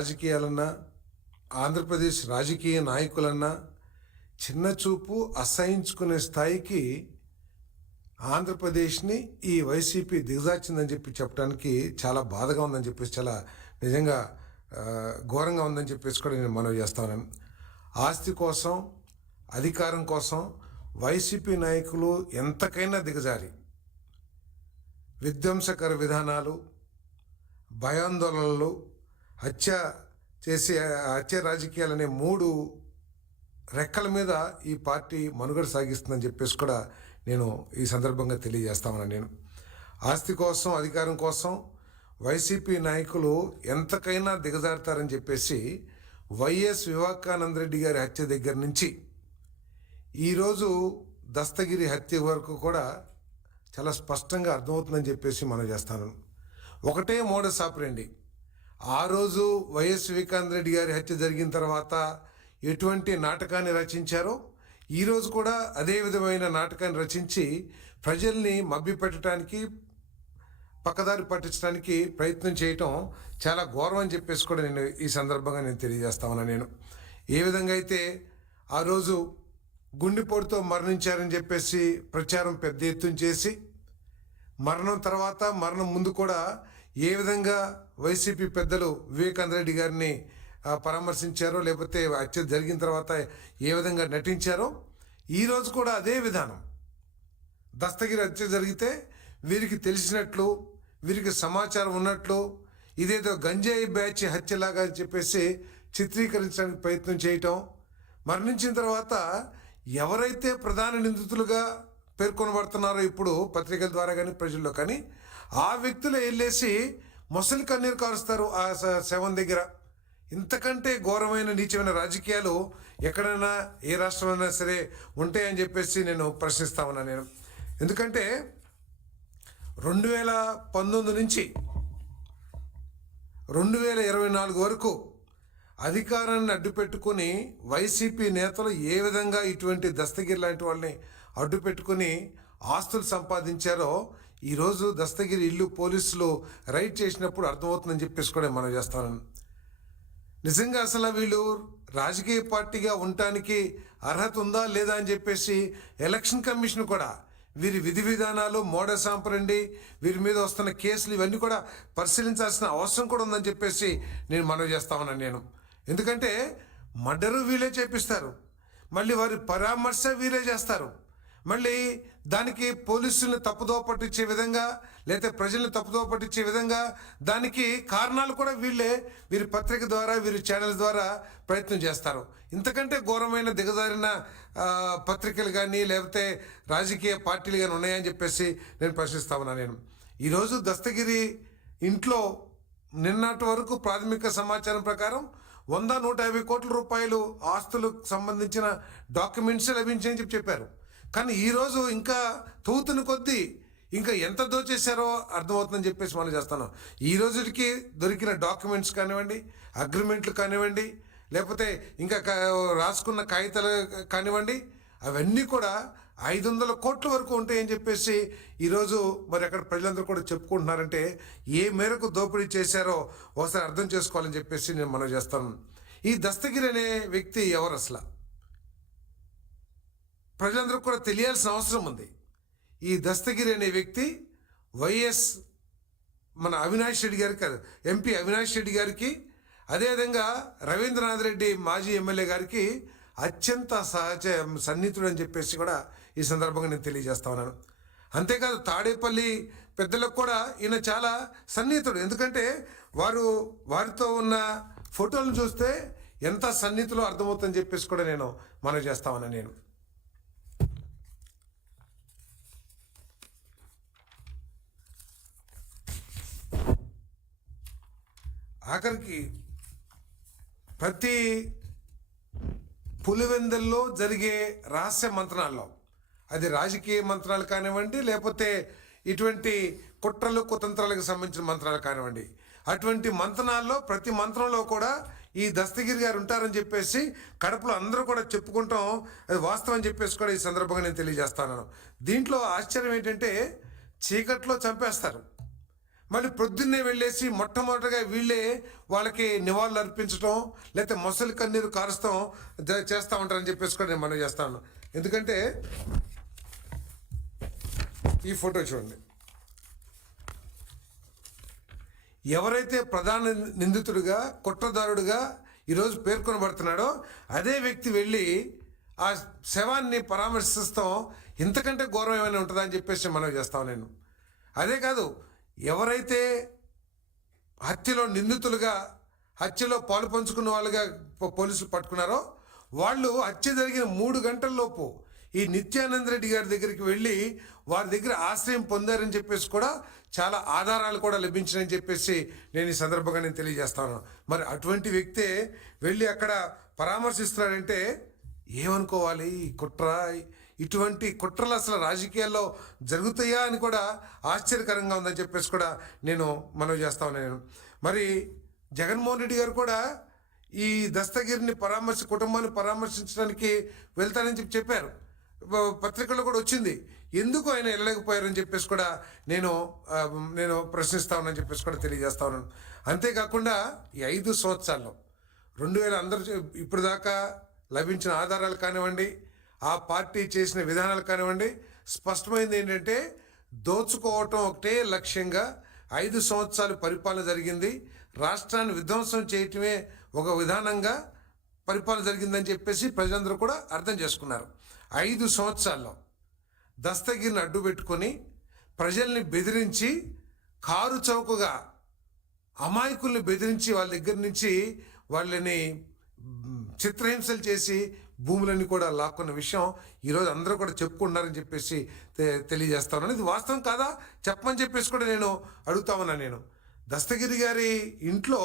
రాజకీయాలన్నా ఆంధ్రప్రదేశ్ రాజకీయ నాయకులన్నా చిన్న చూపు అసహించుకునే స్థాయికి ఆంధ్రప్రదేశ్ని ఈ వైసీపీ దిగజార్చిందని చెప్పడానికి చాలా బాధగా ఉందని చెప్పేసి చాలా నిజంగా ఘోరంగా ఉందని చెప్పేసి కూడా నేను మనవి చేస్తాను. ఆస్తి కోసం అధికారం కోసం వైసీపీ నాయకులు ఎంతకైనా దిగజారి విధ్వంసకర విధానాలు, భయాందోళనలు, హత్య రాజకీయాలనే మూడు రెక్కల మీద ఈ పార్టీ మనుగడ సాగిస్తుందని చెప్పేసి కూడా నేను ఈ సందర్భంగా తెలియజేస్తామని నేను ఆస్తి కోసం అధికారం కోసం వైసీపీ నాయకులు ఎంతకైనా దిగజారుతారని చెప్పేసి వైఎస్ వివేకానంద రెడ్డి గారి హత్య దగ్గర నుంచి ఈరోజు దస్తగిరి హత్య వరకు కూడా చాలా స్పష్టంగా అర్థమవుతుందని చెప్పేసి మనం చేస్తాను. ఒకటే మోడస్ ఆపరెండి. ఆ రోజు వైఎస్ వివేకానంద రెడ్డి గారి హత్య జరిగిన తర్వాత ఎటువంటి నాటకాన్ని రచించారో ఈరోజు కూడా అదే విధమైన నాటకాన్ని రచించి ప్రజల్ని మభ్యపెట్టడానికి, పక్కదారి పట్టించడానికి ప్రయత్నం చేయటం చాలా ఘోరం అని చెప్పేసి కూడా నేను ఈ సందర్భంగా నేను తెలియజేస్తామన్నా. నేను ఏ విధంగా అయితే ఆ రోజు గుండెపోటుతో మరణించారని చెప్పేసి ప్రచారం పెద్ద ఎత్తున చేసి, మరణం తర్వాత మరణం ముందు కూడా ఏ విధంగా వైసీపీ పెద్దలు వివేకానంద రెడ్డి గారిని పరామర్శించారో, లేకపోతే హత్య జరిగిన తర్వాత ఏ విధంగా నటించారో ఈరోజు కూడా అదే విధానం. దస్తగిరి హత్య జరిగితే వీరికి తెలిసినట్లు, వీరికి సమాచారం ఉన్నట్లు, ఇదేదో గంజాయి బ్యాచ్ హత్యలాగా అని చెప్పేసి చిత్రీకరించడానికి ప్రయత్నం చేయటం, మరణించిన తర్వాత ఎవరైతే ప్రధాన నిందితులుగా పేర్కొనబడుతున్నారో ఇప్పుడు పత్రికల ద్వారా కానీ ప్రజల్లో కానీ ఆ వ్యక్తులు వెళ్ళేసి మొసలి కన్నీరు కారుస్తారు ఆ శవం దగ్గర. ఇంతకంటే ఘోరమైన నీచమైన రాజకీయాలు ఎక్కడైనా ఏ రాష్ట్రంలో సరే ఉంటాయని చెప్పేసి నేను ప్రశ్నిస్తామన్నా నేను. ఎందుకంటే 2019 నుంచి 2024 వరకు అధికారాన్ని అడ్డుపెట్టుకుని వైసీపీ నేతలు ఏ విధంగా ఇటువంటి దస్తగిరి లాంటి వాళ్ళని అడ్డుపెట్టుకుని ఆస్తులు సంపాదించారో ఈరోజు దస్తగిరి ఇల్లు పోలీసులు రైడ్ చేసినప్పుడు అర్థమవుతుందని చెప్పేసి కూడా మనం చేస్తాను. నిజంగా అసలు వీళ్ళు రాజకీయ పార్టీగా ఉండటానికి అర్హత ఉందా లేదా అని చెప్పేసి ఎలక్షన్ కమిషన్ కూడా వీరి విధి విధానాలు, మోడస్ ఆపరెండి, వీరి మీద వస్తున్న కేసులు ఇవన్నీ కూడా పరిశీలించాల్సిన అవసరం కూడా ఉందని చెప్పేసి నేను మనవి చేస్తామన్నాను నేను. ఎందుకంటే మర్డరు వీళ్ళే చేపిస్తారు, మళ్ళీ వారి పరామర్శ వీరే చేస్తారు, మళ్ళీ దానికి పోలీసుల్ని తప్పుదోవ పట్టించే విధంగా, లేకపోతే ప్రజల్ని తప్పుదోవ పట్టించే విధంగా దానికి కారణాలు కూడా వీరి పత్రిక ద్వారా, వీరి ఛానల్ ద్వారా ప్రయత్నం చేస్తారు. ఇంతకంటే ఘోరమైన దిగజారిన పత్రికలు కానీ లేకపోతే రాజకీయ పార్టీలు కానీ ఉన్నాయని చెప్పేసి నేను ప్రశ్నిస్తా ఉన్నా నేను. ఈరోజు దస్తగిరి ఇంట్లో నిన్నటి వరకు ప్రాథమిక సమాచారం ప్రకారం 100-150 కోట్ల రూపాయలు ఆస్తులకు సంబంధించిన డాక్యుమెంట్స్ లభించాయని చెప్పారు. కానీ ఈరోజు ఇంకా తూతుని కొద్దీ ఇంకా ఎంత దోచేశారో అర్థమవుతుందని చెప్పేసి మనం చేస్తున్నాం. ఈ రోజుకి దొరికిన డాక్యుమెంట్స్ కానివ్వండి, అగ్రిమెంట్లు కానివ్వండి, లేకపోతే ఇంకా రాసుకున్న కాగితాలు కానివ్వండి, అవన్నీ కూడా 500 కోట్ల వరకు ఉంటాయని చెప్పేసి ఈరోజు మరి అక్కడ ప్రజలందరూ కూడా చెప్పుకుంటున్నారంటే ఏ మేరకు దోపిడీ చేశారో ఒకసారి అర్థం చేసుకోవాలని చెప్పేసి నేను మనం చేస్తాను. ఈ దస్తగిరి అనే వ్యక్తి ఎవరు అసలు ప్రజలందరూ కూడా తెలియాల్సిన అవసరం ఉంది. ఈ దస్తగిరి అనే వ్యక్తి మన అవినాష్ రెడ్డి గారికి కాదు, ఎంపీ అవినాష్ రెడ్డి గారికి, అదేవిధంగా రవీంద్రనాథ్ రెడ్డి మాజీ ఎమ్మెల్యే గారికి అత్యంత సన్నిహితుడు అని చెప్పేసి కూడా ఈ సందర్భంగా నేను తెలియజేస్తా ఉన్నాను. అంతేకాదు తాడేపల్లి పెద్దలకు కూడా ఈయన చాలా సన్నిహితుడు. ఎందుకంటే వారితో ఉన్న ఫోటోలను చూస్తే ఎంత సన్నిహితులో అర్థమవుతుందని చెప్పేసి కూడా నేను మనవి చేస్తా ఉన్నాను నేను. ఆఖరికి ప్రతి పులివెందుల్లో జరిగే రహస్య మంత్రాల్లో, అది రాజకీయ మంత్రాలు కానివ్వండి, లేకపోతే ఇటువంటి కుట్రలు కుతంత్రాలకు సంబంధించిన మంత్రాలు కానివ్వండి, అటువంటి మంత్రాల్లో ప్రతి మంత్రంలో కూడా ఈ దస్తగిరి గారు ఉంటారని చెప్పేసి కడపలో అందరూ కూడా చెప్పుకుంటాం. అది వాస్తవం అని చెప్పేసి కూడా ఈ సందర్భంగా నేను తెలియజేస్తాను. దీంట్లో ఆశ్చర్యం ఏంటంటే చీకట్లో చంపేస్తారు, మళ్ళీ ప్రొద్దున్నే వెళ్ళేసి మొట్టమొదటిగా వీళ్ళే వాళ్ళకి నివాళులు అర్పించడం, లేకపోతే మొసలి కన్నీరు కారుస్తాం చేస్తూ ఉంటారని చెప్పేసి కూడా నేను మనం చేస్తాను. ఎందుకంటే ఈ ఫోటో చూడండి. ఎవరైతే ప్రధాన నిందితుడిగా కుట్రదారుడిగా ఈరోజు పేర్కొనబడుతున్నాడో అదే వ్యక్తి వెళ్ళి ఆ శవాన్ని పరామర్శిస్తాం ఇంతకంటే గౌరవం ఏమైనా ఉంటుందా అని చెప్పేసి మనం చేస్తాం నేను. అదే కాదు, ఎవరైతే హత్యలో నిందితులుగా హత్యలో పాలు పంచుకున్న వాళ్ళుగా పోలీసులు పట్టుకున్నారో వాళ్ళు హత్య జరిగిన 3 గంటల్లోపు ఈ నిత్యానంద రెడ్డి గారి దగ్గరికి వెళ్ళి వారి దగ్గర ఆశ్రయం పొందారని చెప్పేసి కూడా చాలా ఆధారాలు కూడా లభించినాయని చెప్పేసి నేను ఈ సందర్భంగా నేను తెలియజేస్తాను. మరి అటువంటి వ్యక్తే వెళ్ళి అక్కడ పరామర్శిస్తున్నాడంటే ఏమనుకోవాలి? ఈ కుట్ర, ఇటువంటి కుట్రలు అసలు రాజకీయాల్లో జరుగుతాయా అని కూడా ఆశ్చర్యకరంగా ఉందని చెప్పేసి కూడా నేను మనవి చేస్తాను నేను. మరి జగన్మోహన్ రెడ్డి గారు కూడా ఈ దస్తగిరిని కుటుంబాన్ని పరామర్శించడానికి వెళ్తానని చెప్పారు. పత్రికల్లో కూడా వచ్చింది. ఎందుకు ఆయన వెళ్ళలేకపోయారని చెప్పేసి కూడా నేను ప్రశ్నిస్తా ఉన్నానని చెప్పేసి కూడా తెలియజేస్తా ఉన్నాను. అంతేకాకుండా ఈ 5 సంవత్సరాల్లో 2000 అందరూ ఇప్పుడు దాకా లభించిన ఆధారాలు కానివ్వండి, ఆ పార్టీ చేసిన విధానాలు కానివ్వండి, స్పష్టమైంది ఏంటంటే దోచుకోవటం ఒకటే లక్ష్యంగా 5 సంవత్సరాలు పరిపాలన జరిగింది. రాష్ట్రాన్ని విధ్వంసం చేయటమే ఒక విధానంగా పరిపాలన జరిగిందని చెప్పేసి ప్రజలందరూ కూడా అర్థం చేసుకున్నారు. 5 సంవత్సరాల్లో దస్తగిరిని అడ్డు పెట్టుకొని ప్రజల్ని బెదిరించి కారు చౌకగా అమాయకుల్ని బెదిరించి వాళ్ళ దగ్గర నుంచి వాళ్ళని చిత్రహింసలు చేసి భూములన్నీ కూడా లాక్కున్న విషయం ఈరోజు అందరూ కూడా చెప్పుకుంటున్నారని చెప్పేసి తెలియజేస్తా ఉన్నాను. ఇది వాస్తవం కాదా చెప్పమని చెప్పేసి కూడా నేను అడుగుతా ఉన్నాను. నేను దస్తగిరి గారి ఇంట్లో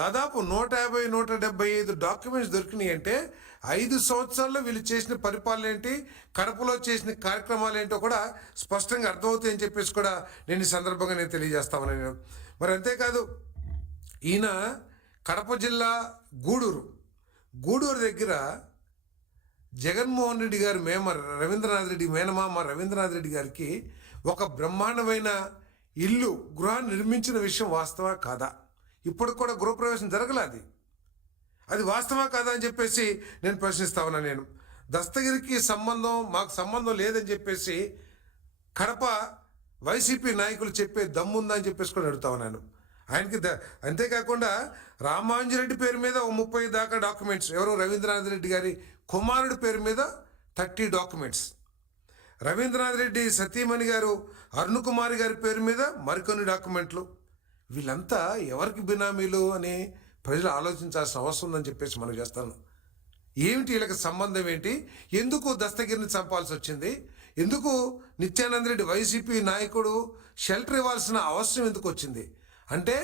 దాదాపు 150-175 డాక్యుమెంట్స్ దొరికినాయి అంటే 5 సంవత్సరాల్లో వీళ్ళు చేసిన పరిపాలన ఏంటి, కడపలో చేసిన కార్యక్రమాలు ఏంటో కూడా స్పష్టంగా అర్థమవుతాయని చెప్పేసి కూడా నేను ఈ సందర్భంగా నేను తెలియజేస్తామని నేను. మరి అంతేకాదు, ఈయన కడప జిల్లా గూడూరు దగ్గర జగన్మోహన్ రెడ్డి గారు రవీంద్రనాథ్ రెడ్డి మేనమామ రవీంద్రనాథ్ రెడ్డి గారికి ఒక బ్రహ్మాండమైన గృహాన్ని నిర్మించిన విషయం వాస్తవా కాదా? ఇప్పుడు కూడా గృహప్రవేశం జరగలేదు. అది వాస్తవా కాదా అని చెప్పేసి నేను ప్రశ్నిస్తా ఉన్నా. నేను దస్తగిరికి మాకు సంబంధం లేదని చెప్పేసి కడప వైసీపీ నాయకులు చెప్పే దమ్ముందా అని చెప్పేసి కూడా అడుగుతా ఉన్నాను ఆయనకి. అంతేకాకుండా రామాంజరెడ్డి పేరు మీద 30 దాకా డాక్యుమెంట్స్, ఎవరు రవీంద్రనాథ్ రెడ్డి గారి కుమారుడి పేరు మీద 30 డాక్యుమెంట్స్, రవీంద్రనాథ్ రెడ్డి సతీమణి గారు అరుణ్ కుమార్ గారి పేరు మీద మరికొన్ని డాక్యుమెంట్లు. వీళ్ళంతా ఎవరికి బినామీలు అని ప్రజలు ఆలోచించాల్సిన అవసరం ఉందని చెప్పేసి మనం చేస్తాను. ఏమిటి వీళ్ళకి సంబంధం ఏంటి? ఎందుకు దస్తగిరిని చంపాల్సి వచ్చింది? ఎందుకు నిత్యానంద రెడ్డి వైసీపీ నాయకుడు షెల్టర్ ఇవ్వాల్సిన అవసరం ఎందుకు వచ్చింది? అంటే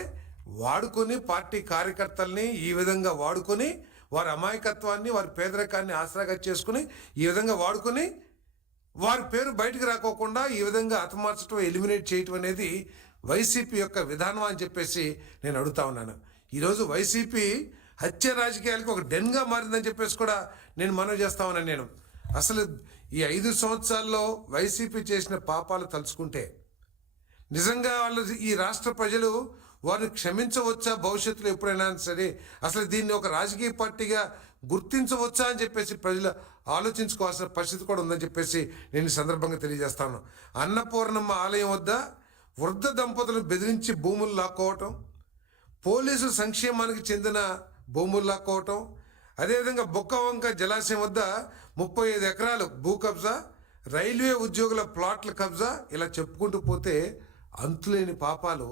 వాడుకొని పార్టీ కార్యకర్తల్ని ఈ విధంగా వాడుకొని వారి అమాయకత్వాన్ని, వారి పేదరికాన్ని ఆసరాగా చేసుకుని ఈ విధంగా వాడుకొని వారి పేరు బయటకు రాకోకుండా ఈ విధంగా హతమార్చడం, ఎలిమినేట్ చేయటం అనేది వైసీపీ యొక్క విధానం అని చెప్పేసి నేను అడుగుతా ఉన్నాను. ఈరోజు వైసీపీ హత్య రాజకీయాలకు ఒక డెన్గా మారిందని చెప్పేసి కూడా నేను మనవి చేస్తా ఉన్నాను. నేను అసలు ఈ 5 సంవత్సరాల్లో వైసీపీ చేసిన పాపాలు తలుచుకుంటే నిజంగా వాళ్ళు ఈ రాష్ట్ర ప్రజలు వారిని క్షమించవచ్చా? భవిష్యత్తులో ఎప్పుడైనా సరే అసలు దీన్ని ఒక రాజకీయ పార్టీగా గుర్తించవచ్చా అని చెప్పేసి ప్రజలు ఆలోచించుకోవాల్సిన పరిస్థితి కూడా ఉందని చెప్పేసి నేను ఈ సందర్భంగా తెలియజేస్తాను. అన్నపూర్ణమ్మ ఆలయం వద్ద వృద్ధ దంపతులను బెదిరించి భూములు లాక్కోవటం, పోలీసు సంక్షేమానికి చెందిన భూములు లాక్కోవటం, అదేవిధంగా బొక్కవంక జలాశయం వద్ద 35 ఎకరాలు భూ కబ్జా, రైల్వే ఉద్యోగుల ప్లాట్ల కబ్జా, ఇలా చెప్పుకుంటూ పోతే అంతులేని పాపాలు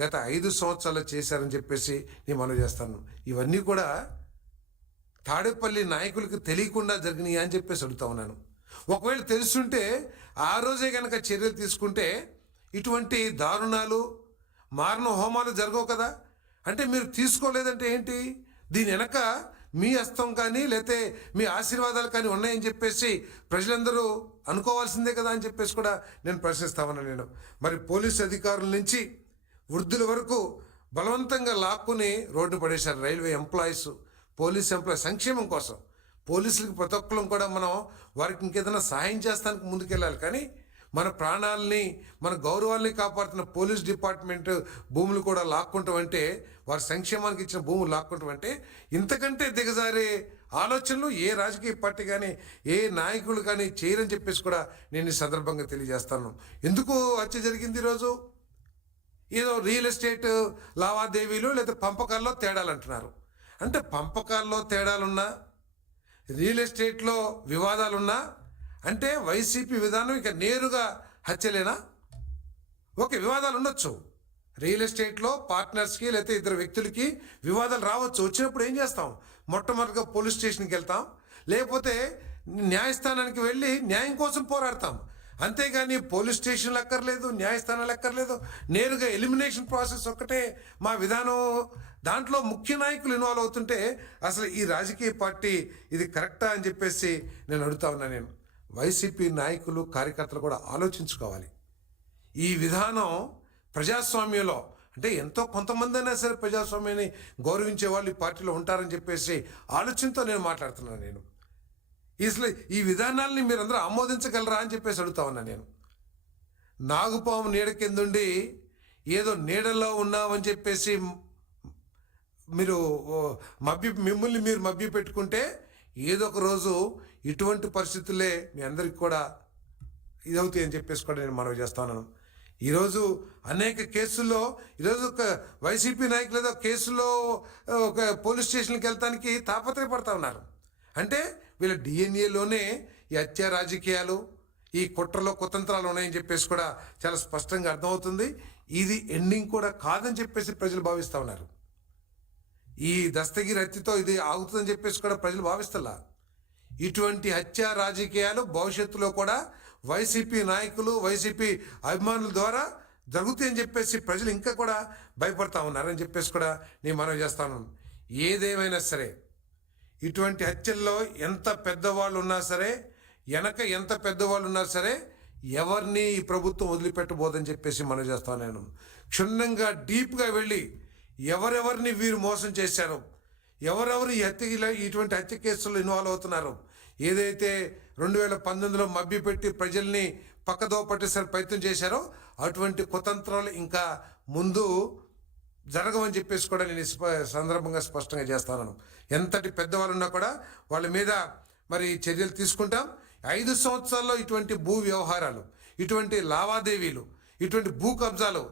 గత 5 సంవత్సరాలు చేశారని చెప్పేసి నేను మనవి చేస్తాను. ఇవన్నీ కూడా తాడేపల్లి నాయకులకు తెలియకుండా జరిగినాయి అని చెప్పేసి అడుగుతా ఉన్నాను. ఒకవేళ తెలుసుంటే ఆ రోజే కనుక చర్యలు తీసుకుంటే ఇటువంటి దారుణాలు, మారణ హోమాలు జరగవు కదా. అంటే మీరు తీసుకోలేదంటే ఏంటి? దీని వెనక మీ హస్తం కానీ లేతే మీ ఆశీర్వాదాలు కానీ ఉన్నాయని చెప్పేసి ప్రజలందరూ అనుకోవాల్సిందే కదా అని చెప్పేసి కూడా నేను ప్రశ్నిస్తామన్నా నేను. మరి పోలీసు అధికారుల నుంచి వృద్ధుల వరకు బలవంతంగా లాక్కుని రోడ్డు పడేశారు. రైల్వే ఎంప్లాయీస్, పోలీస్ ఎంప్లాయీస్ సంక్షేమం కోసం పోలీసులకు ప్రతి ఒక్కరం కూడా మనం వారికి ఇంకేదైనా సహాయం చేస్తానికి ముందుకెళ్ళాలి. కానీ మన ప్రాణాలని మన గౌరవాల్ని కాపాడుతున్న పోలీస్ డిపార్ట్మెంట్ భూములు కూడా లాక్కుంటామంటే, వారి సంక్షేమానికి ఇచ్చిన భూములు లాక్కుంటామంటే, ఇంతకంటే దిగజారే ఆలోచనలు ఏ రాజకీయ పార్టీ కానీ ఏ నాయకులు కానీ చేయరని చెప్పేసి కూడా నేను ఈ సందర్భంగా తెలియజేస్తాను. ఎందుకు హత్య జరిగింది ఈరోజు? ఏదో రియల్ ఎస్టేట్ లావాదేవీలు లేదా పంపకాల్లో తేడాలు అంటున్నారు. అంటే పంపకాల్లో తేడాలున్నా, రియల్ ఎస్టేట్లో వివాదాలున్నా అంటే వైసీపీ విధానం ఇక నేరుగా హత్యలేనా? ఓకే, వివాదాలు ఉండొచ్చు. రియల్ ఎస్టేట్లో పార్ట్నర్స్కి లేకపోతే ఇద్దరు వ్యక్తులకి వివాదాలు రావచ్చు. వచ్చినప్పుడు ఏం చేస్తాం? మొట్టమొదటిగా పోలీస్ స్టేషన్కి వెళ్తాం, లేకపోతే న్యాయస్థానానికి వెళ్ళి న్యాయం కోసం పోరాడతాం. అంతేగాని పోలీస్ స్టేషన్లు అక్కర్లేదు, న్యాయస్థానాలు అక్కర్లేదు, నేరుగా ఎలిమినేషన్ ప్రాసెస్ ఒక్కటే మా విధానం. దాంట్లో ముఖ్య నాయకులు ఇన్వాల్వ్ అవుతుంటే అసలు ఈ రాజకీయ పార్టీ ఇది కరెక్టా అని చెప్పేసి నేను అడుగుతా ఉన్నా. నేను వైసీపీ నాయకులు కార్యకర్తలు కూడా ఆలోచించుకోవాలి. ఈ విధానం ప్రజాస్వామ్యంలో అంటే ఎంతో కొంతమంది అయినా సరే ప్రజాస్వామ్యాన్ని గౌరవించే వాళ్ళు ఈ పార్టీలో ఉంటారని చెప్పేసి ఆలోచనతో నేను మాట్లాడుతున్నాను. నేను అసలు ఈ విధానాల్ని మీరందరూ ఆమోదించగలరా అని చెప్పేసి అడుగుతా ఉన్నా. నేను నాగుపాము నీడ కిందుండి ఏదో నీడలో ఉన్నామని చెప్పేసి మీరు మిమ్మల్ని మీరు మభ్య పెట్టుకుంటే ఏదో ఒక రోజు ఇటువంటి పరిస్థితులే మీ అందరికి కూడా ఇదవుతాయి అని చెప్పేసి కూడా నేను మనవి చేస్తాను. ఈరోజు అనేక కేసుల్లో ఈరోజు ఒక వైసీపీ నాయకులు ఏదో కేసులో ఒక పోలీస్ స్టేషన్కి వెళ్తానికి తాపత్రయపడతా ఉన్నారు. అంటే వీళ్ళ డిఎన్ఏలోనే ఈ హత్య రాజకీయాలు, ఈ కుట్రలో కుతంత్రాలు ఉన్నాయని చెప్పేసి కూడా చాలా స్పష్టంగా అర్థమవుతుంది. ఇది ఎండింగ్ కూడా కాదని చెప్పేసి ప్రజలు భావిస్తూ ఉన్నారు. ఈ దస్తగిరి హత్యతో ఇది ఆగుతుందని చెప్పేసి కూడా ప్రజలు భావిస్తలా. ఇటువంటి హత్య రాజకీయాలు భవిష్యత్తులో కూడా వైసీపీ నాయకులు, వైసీపీ అభిమానుల ద్వారా జరుగుతాయని చెప్పేసి ప్రజలు ఇంకా కూడా భయపడతా ఉన్నారని చెప్పేసి కూడా నేను మనవి చేస్తాను. ఏదేమైనా సరే ఇటువంటి హత్యల్లో ఎంత పెద్దవాళ్ళు ఉన్నా సరే, వెనక ఎంత పెద్దవాళ్ళు ఉన్నా సరే, ఎవరిని ఈ ప్రభుత్వం వదిలిపెట్టబోదని చెప్పేసి మనవి చేస్తాను. నేను క్షుణ్ణంగా డీప్గా వెళ్ళి ఎవరెవరిని వీరు మోసం చేశారో, ఎవరెవరు ఈ ఇటువంటి హత్య కేసుల్లో ఇన్వాల్వ్ అవుతున్నారు, ఏదైతే 2019లో మభ్యపెట్టి ప్రజల్ని పక్కదో పట్టేసరి ప్రయత్నం చేశారో అటువంటి కుతంత్రాలు ఇంకా ముందు జరగవని చెప్పేసి కూడా నేను సందర్భంగా స్పష్టంగా చేస్తాను. ఎంతటి పెద్దవాళ్ళు ఉన్నా కూడా వాళ్ళ మీద మరి చర్యలు తీసుకుంటాం. 5 సంవత్సరాల్లో ఇటువంటి భూ వ్యవహారాలు, ఇటువంటి లావాదేవీలు, ఇటువంటి భూ కబ్జాలు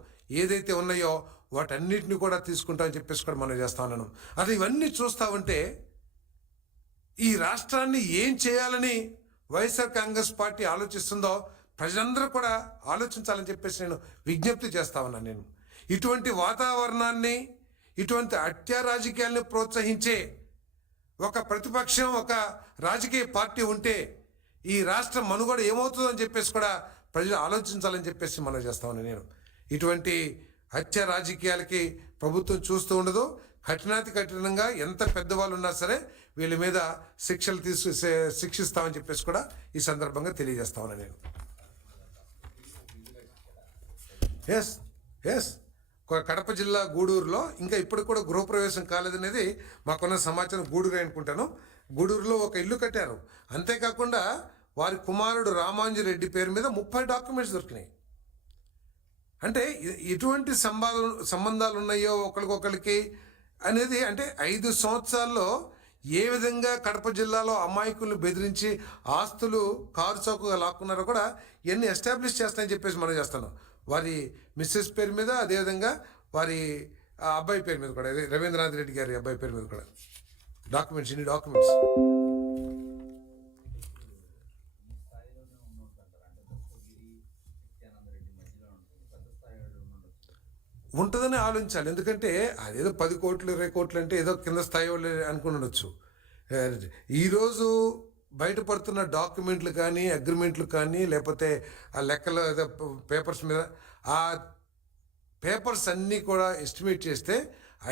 ఏదైతే ఉన్నాయో వాటన్నిటిని కూడా తీసుకుంటామని చెప్పేసి కూడా మనం చేస్తా ఉన్నాను. అది ఇవన్నీ చూస్తూ ఉంటే ఈ రాష్ట్రాన్ని ఏం చేయాలని వైఎస్ఆర్ కాంగ్రెస్ పార్టీ ఆలోచిస్తుందో ప్రజలందరూ కూడా ఆలోచించాలని చెప్పేసి నేను విజ్ఞప్తి చేస్తా ఉన్నాను. నేను ఇటువంటి వాతావరణాన్ని, ఇటువంటి హత్య రాజకీయాలను ప్రోత్సహించే ఒక ప్రతిపక్షం, ఒక రాజకీయ పార్టీ ఉంటే ఈ రాష్ట్రం మనుగడ ఏమవుతుందో అని చెప్పేసి కూడా ప్రజలు ఆలోచించాలని చెప్పేసి మనం చేస్తా ఉన్నాను. నేను ఇటువంటి హత్య రాజకీయాలకి ప్రభుత్వం చూస్తూ ఉండదు. కఠినాతి కఠినంగా ఎంత పెద్దవాళ్ళు ఉన్నా సరే వీళ్ళ మీద శిక్షిస్తామని చెప్పేసి కూడా ఈ సందర్భంగా తెలియజేస్తా ఉన్నాను. నేను ఎస్ కడప జిల్లా గూడూరులో ఇంకా ఇప్పటికి కూడా గృహప్రవేశం కాలేదనేది మాకున్న సమాచారం. గూడూరు అనుకుంటాను. గూడూరులో ఒక ఇల్లు కట్టారు. అంతేకాకుండా వారి కుమారుడు రామాంజిరెడ్డి పేరు మీద 30 డాక్యుమెంట్స్ దొరికినాయి. అంటే ఎటువంటి సంబంధాలు ఉన్నాయో ఒకరికొకరికి అనేది, అంటే 5 సంవత్సరాల్లో ఏ విధంగా కడప జిల్లాలో అమాయకులను బెదిరించి ఆస్తులు కారు చౌకగా లాక్కున్నారో కూడా ఇవన్నీ ఎస్టాబ్లిష్ చేస్తాయని చెప్పేసి మనం చేస్తాను. వారి మిస్సెస్ పేరు మీద, అదేవిధంగా వారి అబ్బాయి పేరు మీద కూడా, రవీంద్రనాథ్ రెడ్డి గారి అబ్బాయి పేరు మీద కూడా డాక్యుమెంట్స్, ఇన్ని డాక్యుమెంట్స్ ఉంటుందని ఆలోచించాలి. ఎందుకంటే అదేదో 10 కోట్లు 20 కోట్లు అంటే ఏదో కింద స్థాయి వాళ్ళు అనుకుని ఉండొచ్చు. ఈరోజు బయటపడుతున్న డాక్యుమెంట్లు కానీ, అగ్రిమెంట్లు కానీ, లేకపోతే ఆ లెక్కల పేపర్స్ మీద ఆ పేపర్స్ అన్నీ కూడా ఎస్టిమేట్ చేస్తే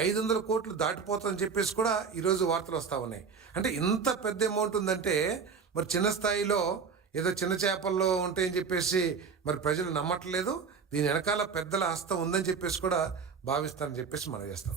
500 కోట్లు దాటిపోతుందని చెప్పేసి కూడా ఈరోజు వార్తలు వస్తూ ఉన్నాయి. అంటే ఇంత పెద్ద అమౌంట్ ఉందంటే మరి చిన్న స్థాయిలో ఏదో చిన్న చేపల్లో ఉంటాయని చెప్పేసి మరి ప్రజలు నమ్మట్లేదు. దీని వెనకాల పెద్దల హస్తం ఉందని చెప్పేసి కూడా భావిస్తారని చెప్పేసి మనం చేస్తాం.